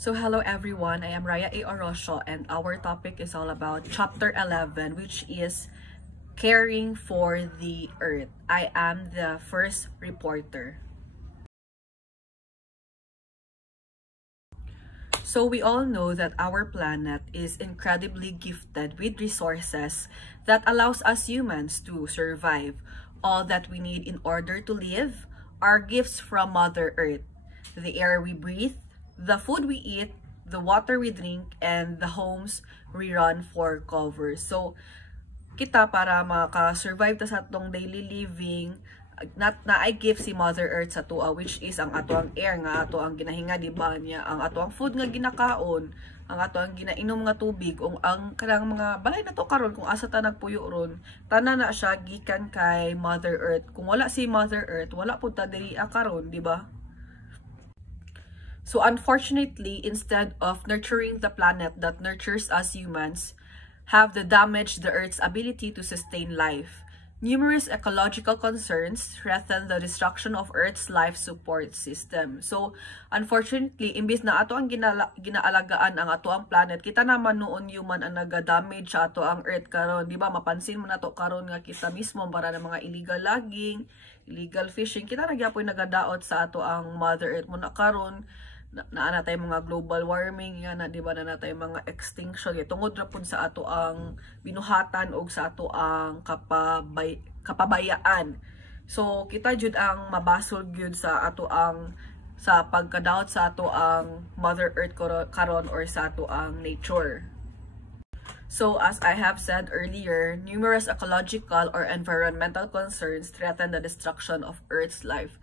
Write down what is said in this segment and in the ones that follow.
So hello everyone, I am Raya A. Orosio and our topic is all about chapter 11, which is caring for the earth. I am the first reporter. So we all know that our planet is incredibly gifted with resources that allows us humans to survive. All that we need in order to live are gifts from Mother Earth. The air we breathe, the food we eat, the water we drink, and the homes we run for cover. So, kita para maka-survive ta sa atong daily living, I give si Mother Earth sa tuwa, which is ang ato ang air nga ato ang ginahinga, diba niya, ang ato ang food nga ginakaon, ang ato ang ginainom nga tubig, ang kanang mga balay na to karon kung asa ta nagpuyo ron, tanan na siya gikan kay Mother Earth. Kung wala si Mother Earth, wala pud ta diri karon, diba? So unfortunately, instead of nurturing the planet that nurtures us humans, have damaged the Earth's ability to sustain life. Numerous ecological concerns threaten the destruction of Earth's life support system. So, unfortunately, imbis na ato ang ginaalagaan ang ato ang planet, kita naman noon human ang naga-damage sa ato ang Earth karon. Di ba? Mapansin mo na to karon nga kita mismo para ng mga illegal logging, illegal fishing. Kita nagyapoy nagadaot sa ato ang Mother Earth mo na karon. Na natay mga global warming nga na, di ba, na natay mga extinction tungod ra pud sa ato ang binuhatan og sa ato ang kapabayaan. So kita jud ang mabasol gyud sa ato ang sa pagkadaot sa ato ang Mother Earth karon or sa ato ang nature. So as I have said earlier, numerous ecological or environmental concerns threaten the destruction of Earth's life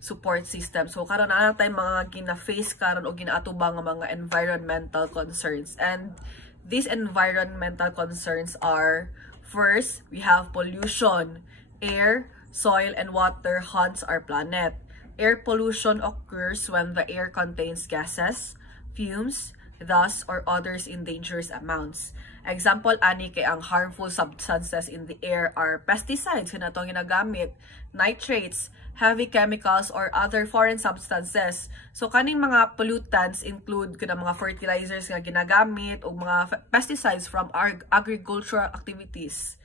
support system. So karon na natay mga gina-face karon o ginaatubang nga mga environmental concerns. And these environmental concerns are, first, we have pollution. Air, soil, and water haunts our planet. Air pollution occurs when the air contains gases, fumes, dust, or others in dangerous amounts. Example ani kay ang harmful substances in the air are pesticides na itong ginagamit, nitrates, heavy chemicals, or other foreign substances. So kaning mga pollutants include kada mga fertilizers nga ginagamit o mga pesticides from agricultural activities,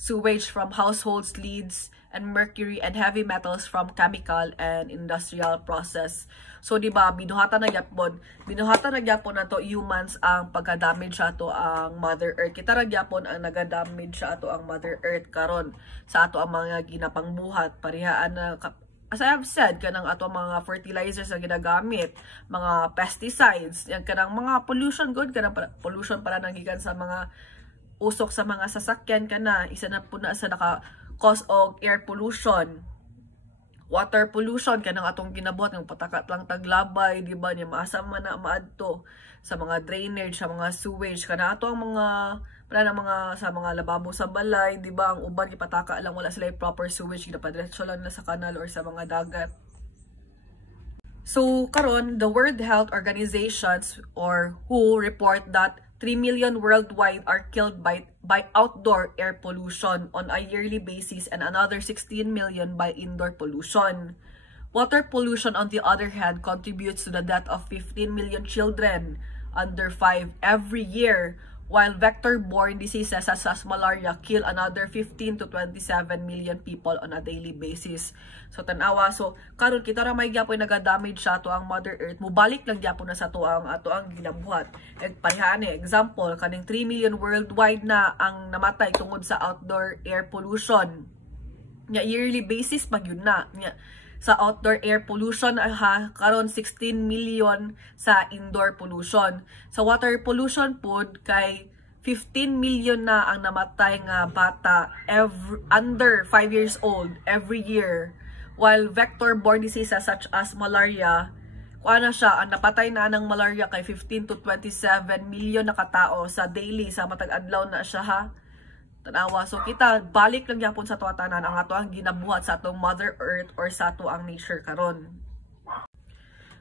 sewage from households, leads, and mercury and heavy metals from chemical and industrial process. So di ba binuhatan na gyapon na to humans ang pagka-damage sa ato ang Mother Earth. Kita ra gyapon ang naga-damage sa ato ang Mother Earth karon sa ato ang mga ginapangbuhat parihaan na as I have said, kanang ato mga fertilizers na ginagamit, mga pesticides, yan kanang mga pollution good, kanang pollution para nanggikan sa mga usok sa mga sasakyan kana, isa na po na sa naka-cause of air pollution. Water pollution, kanang atong ginabuhat, ng patakat lang taglabay, di ba, niya maasa man na maadto sa mga drainage, sa mga sewage, kanang ato ang mga sa mga lababo sa balay, di ba, ang uban ipataka lang, wala sila proper sewage, ginapadretso lang na sa kanal or sa mga dagat. So karon, the World Health Organizations or WHO report that 3 million worldwide are killed by outdoor air pollution on a yearly basis and another 16 million by indoor pollution. Water pollution, on the other hand, contributes to the death of 15 million children under 5 every year, while vector-borne diseases such as malaria kill another 15 to 27 million people on a daily basis. So tanawa, so karon kita ra may gyapon naga-damage sa ato ang Mother Earth, mubalik lang gyapon na sa ato ang ginabuhat. And parihani, example, kaning 3 million worldwide na ang namatay tungod sa outdoor air pollution. Nya yearly basis pag yun na. Nya sa outdoor air pollution karon 16 million sa indoor pollution. Sa water pollution pod kay 15 million na ang namatay nga bata under 5 years old every year, while vector-borne diseases such as malaria, kuana siya, ang napatay na ng malaria kay 15 to 27 million na katao sa daily, sa matag adlaw na siya ha. Tanawa. So kita balik lang yapon sa ato tanan ang ato ang ginabuhat sa atong Mother Earth or sa ato ang nature karon.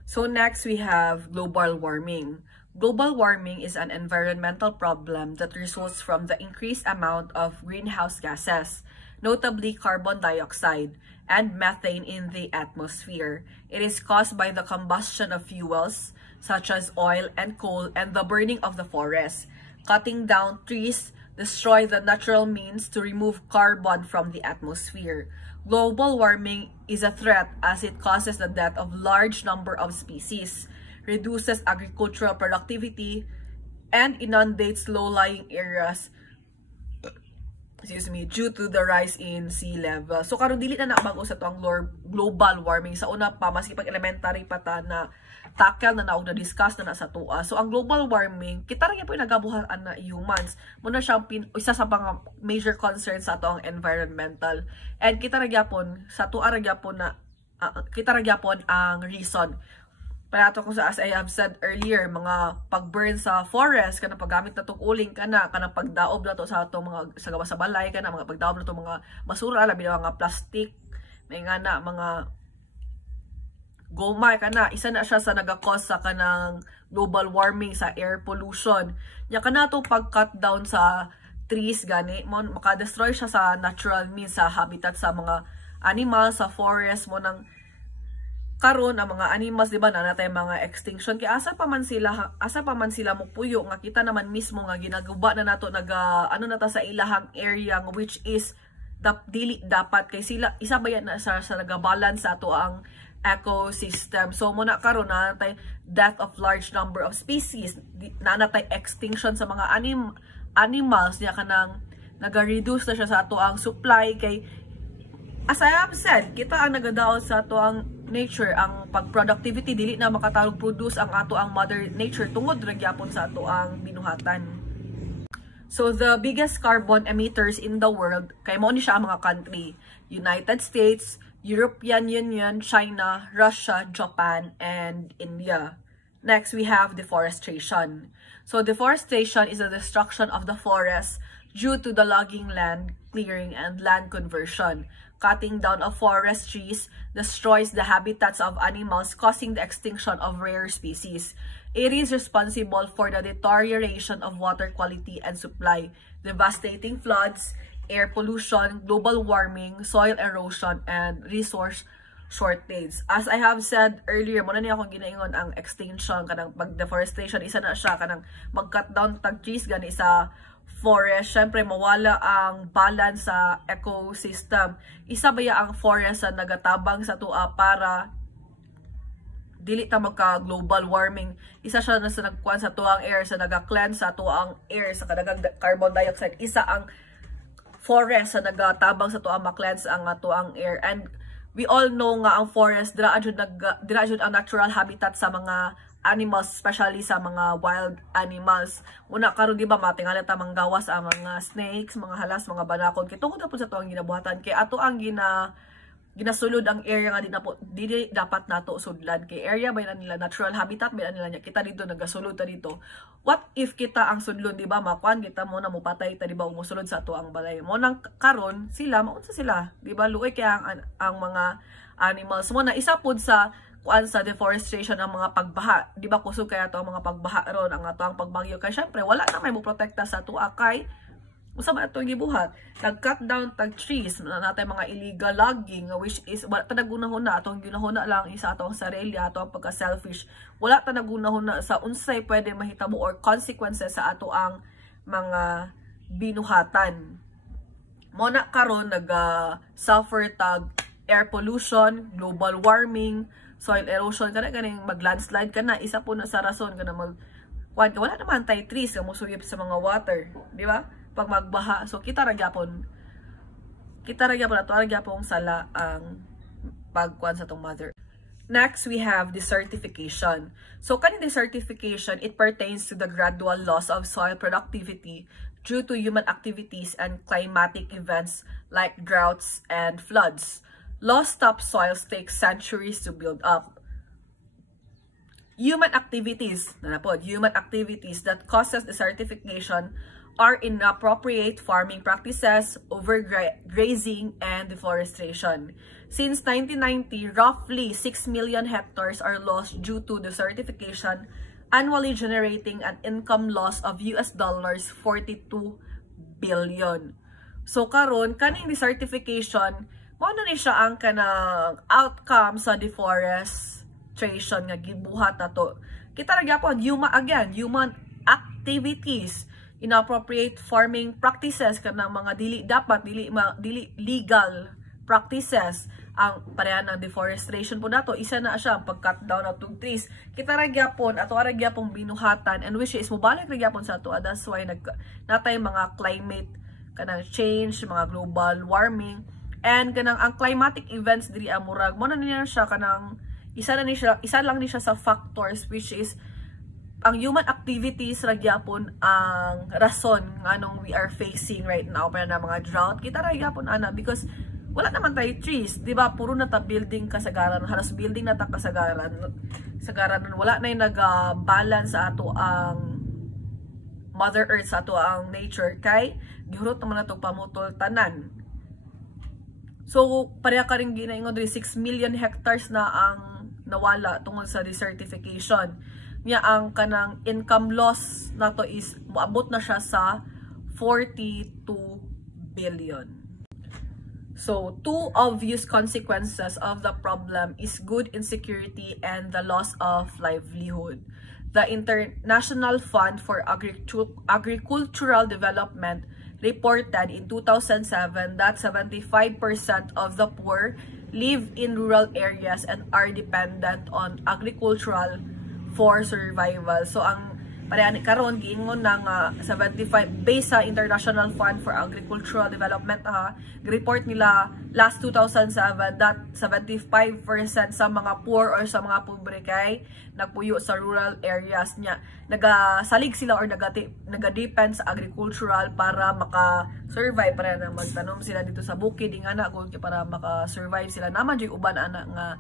So next we have global warming. Global warming is an environmental problem that results from the increased amount of greenhouse gases, notably carbon dioxide, and methane in the atmosphere. It is caused by the combustion of fuels such as oil and coal and the burning of the forest. Cutting down trees destroy the natural means to remove carbon from the atmosphere. Global warming is a threat as it causes the death of large number of species, reduces agricultural productivity, and inundates low-lying areas due to the rise in sea level. So karon dili na nabago sa tuang global warming. Sa una pa, maski pag elementary pa ta na tackle na naog na discuss na sa tua. So ang global warming, kita rin po yung nagabuhaan na humans. Muna siyang isa sa mga major concerns sa ato ang environmental. And kita rin sa tua rin na kita rin ang reason. Panato ko sa, as I have said earlier, mga pag-burn sa forest, kanang paggamit na itong uling kanang pagdaob na to sa itong mga sa gawa sa balay, mga pagdaob na itong mga basura, labi na mga plastic, may nga na mga goma, isa na siya sa nag-cause sa kanang global warming, sa air pollution. Nya kana to pag-cut down sa trees, gani, maka-destroy siya sa natural means, sa habitat sa mga animals, sa forest mo nang karon ang mga animals, di ba, na natay mga extinction, kaya asa pa man sila mo puyo, nga kita naman mismo nga ginaguba na nato ano na ta sa ilahang area, which is dili dapat kay sila isa ba yan na sa nagabalance sa ato ang ecosystem. So muna karon na natay death of large number of species, na natay extinction sa mga animals niya, kanang naga-reduce na siya sa ato ang supply. Kay as I have said, kita ang nagadaot sa ato ang nature, ang pag-productivity, dili na makatawag produce ang ato ang mother nature tungod ra gyapon sa ato ang binuhatan. So the biggest carbon emitters in the world, kay mo ni siya ang mga country: United States, European Union, China, Russia, Japan, and India. Next, we have deforestation. So deforestation is the destruction of the forest due to the logging, land clearing, and land conversion. Cutting down of forest trees destroys the habitats of animals, causing the extinction of rare species. It is responsible for the deterioration of water quality and supply, devastating floods, air pollution, global warming, soil erosion, and resource shortage. As I have said earlier, muna niya akong ginaingon ang extinction, kanang pag-deforestation, isa na siya, kanang mag-cut down tag trees, gani sa forest, syempre mawala ang balance sa ecosystem. Isa ba ang forest sa nagatabang sa tua para dili ta magka global warming? Isa siya na sa nagkuan sa tuang air, sa naga-cleanse sa tuang air sa kadagang carbon dioxide. Isa ang forest sa nagatabang sa tuang ma-cleanse ang tuang air. And we all know nga ang forest dira jud ang natural habitat sa mga animals, especially sa mga wild animals. Una karon di ba matingali ta manggawas ang mga snakes, mga halas, mga banakon, kay tungod na po sa tuang ginabuhatan, kay ato ang ginasulod ang area nga di dapat nato sudlan, kay area ba nila natural habitat ba nila niya, kita dito nagasulod ta dito. What if kita ang sudlon, di ba, makuan kita mo na mupatay ta, di ba, umusulod sa ato ang balay mo nang karon sila maunsa sila, di ba, luoy kaya ang mga animals mo na isa pud sa sa deforestation ang mga pagbaha. Di ba kusog kaya to ang mga pagbaha ron, ang ato ang pagbagyo, kay syempre wala na may mo protekta sa tuwa, kay usama ato gibuhat, nag-cut down tag trees, natay mga illegal logging, which is wala ta nagunahuna, atong ginahuna lang isa atong sarili, ato ang pagka-selfish. Wala ta nagunahuna sa unsay pwede mahitabo or consequences sa ato ang mga binuhatan. Mona karon nag-suffer tag air pollution, global warming, soil erosion, ganing mag-landslide ka na, isa po na sa rason ka na wala naman tayo trees, ka musuyip sa mga water, di ba? Pag magbaha, so kita ragyapon sala ang pagkuan sa tong mother. Next, we have desertification. So kaning desertification, it pertains to the gradual loss of soil productivity due to human activities and climatic events like droughts and floods. Lost topsoils take centuries to build up. Human activities that causes desertification are inappropriate farming practices, overgrazing, and deforestation. Since 1990, roughly 6 million hectares are lost due to desertification, annually generating an income loss of $42 billion. So karon kaning desertification Mao na ni siya ang kanang outcome sa deforestation nga gibuhat nato. Kita ra gyapon human activities, inappropriate farming practices kanang mga dili legal practices ang pareha ng deforestation po nato. Isa na siya ang pag-cut down of trees. Kita ra gyapon ato ara gyapon binuhatan, and which is mobalik ra gyapon sa ato. That's why natay mga climate kanang change, mga global warming, and kanang ang climatic events diri amurag mo na niya siya kanang isa lang ni siya sa factors, which is ang human activities ra gyapon ang rason nganong we are facing right now para na mga drought. Kita ra gyapon ana because wala naman tayo trees, di ba? Puro na ta building kasagaran, halos building na ta kasagaran. Wala na yung nag-balance sa ato ang Mother Earth, sa ato ang nature, kay gihurot naman na itong pamutol tanan. So, pareha ka rin ginaingon, 6 million hectares na ang nawala tungkol sa desertification. Niya ang kanang income loss na to is, maabot na siya sa 42 billion. So, two obvious consequences of the problem is food insecurity and the loss of livelihood. The International Fund for Agricultural Development reported in 2007 that 75% of the poor live in rural areas and are dependent on agricultural for survival. So, ang parehan karon giingon na nga 75 based sa International Fund for Agricultural Development report nila last 2007 that 75% sa mga poor or sa mga pobre kay nagpuyo sa rural areas niya. Nagasalig sila or nagadepend sa agricultural para maka-survive, para na magtanom sila dito sa bukid ingana gud para maka-survive sila. Naman jud uban ana nga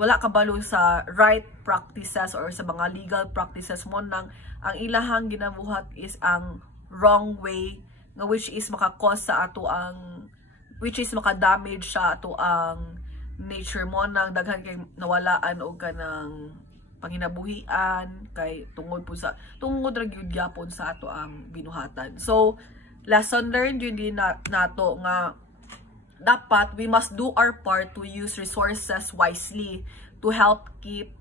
wala kabalo sa right practices or sa mga legal practices mo nang ang ilahang ginabuhat is ang wrong way nga which is maka-cause sa ato ang maka-damage sa ato ang nature mo nang daghan kay nawalaan og kanang panginabuhian kay tungod ra gyud gyapon sa ato ang binuhatan. So lesson learned yun din nato nga dapat we must do our part to use resources wisely to help keep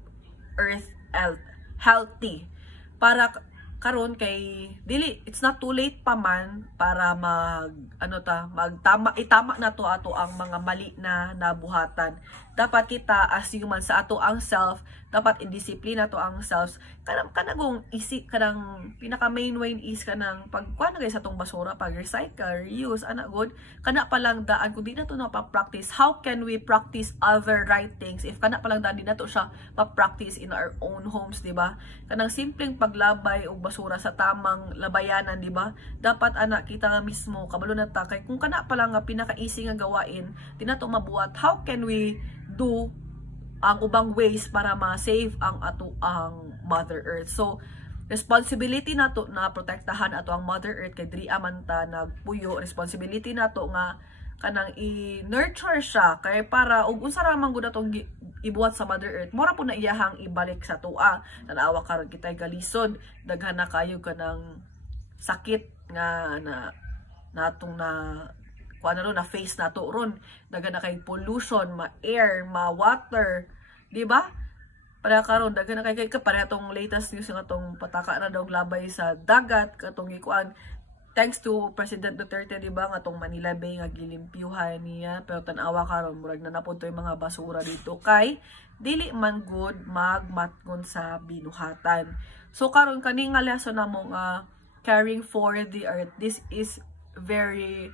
Earth healthy. Para karon kay dili it's not too late pa man para itama na to ato ang mga mali na nabuhatan. Dapat kita as human sa ato ang self, dapat indiscipline to ang selves. Kanang isip kanang pinaka main way is kanang pagkuan na sa tong basura, pag recycle, reuse ana good. Kana pa lang daan kung di na to na pa-practice. How can we practice other right things if kana pa lang daan di na to siya pa-practice in our own homes, di ba? Kanang simpleng paglabay og basura sa tamang labayanan, di ba? Dapat ana kita nga mismo kabalo na ta kay kung kana pa lang nga pinaka-easy nga gawain, di na to mabuhat. How can we do ang ubang ways para ma-save ang ato ang Mother Earth? So responsibility nato na protektahan ato ang Mother Earth kay diri man ta nagpuyo. Responsibility nato nga kanang i-nurture siya kay para ug unsa ra man gud atong ibuhat sa Mother Earth, mora po na iyahang ibalik sa tua. Tanawa karon kitay galisod, daghan na kayo kanang sakit nga natong kung ano na face nato ron, dagan na kay pollution, ma-air, ma-water, di ba? Para karon dagan na kay pareha tong latest news nga tong pataka na daw labay sa dagat katong ikuan thanks to President Duterte, di ba, nga tong Manila Bay nga gilimpyuhan niya, pero tanawa karon murag na napud yung mga basura dito kay dili man good magmatgon sa binuhatan. So karon kani nga lesson namo nga caring for the earth, this is very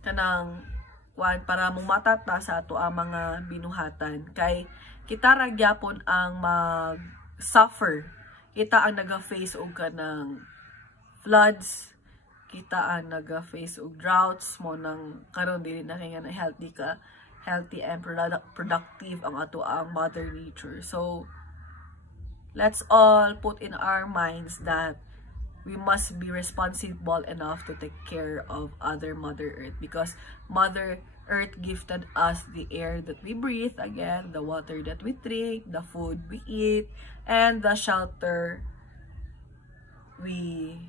kanang kuan para mumatata sa ato ang mga binuhatan kay kita ra gyapon ang mag-suffer. Kita ang naga-face og kanang floods, kita ang naga-face og droughts mo nang karon dili na kay nga healthy and productive ang ato ang Mother Nature. So let's all put in our minds that we must be responsible enough to take care of other Mother Earth because Mother Earth gifted us the air that we breathe, again, the water that we drink, the food we eat, and the shelter we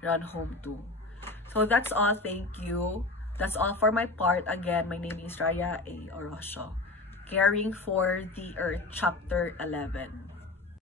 run home to. So So that's all. Thank you. That's all for my part. Again, my name is Raya A. Orosio. Caring for the Earth, Chapter 11.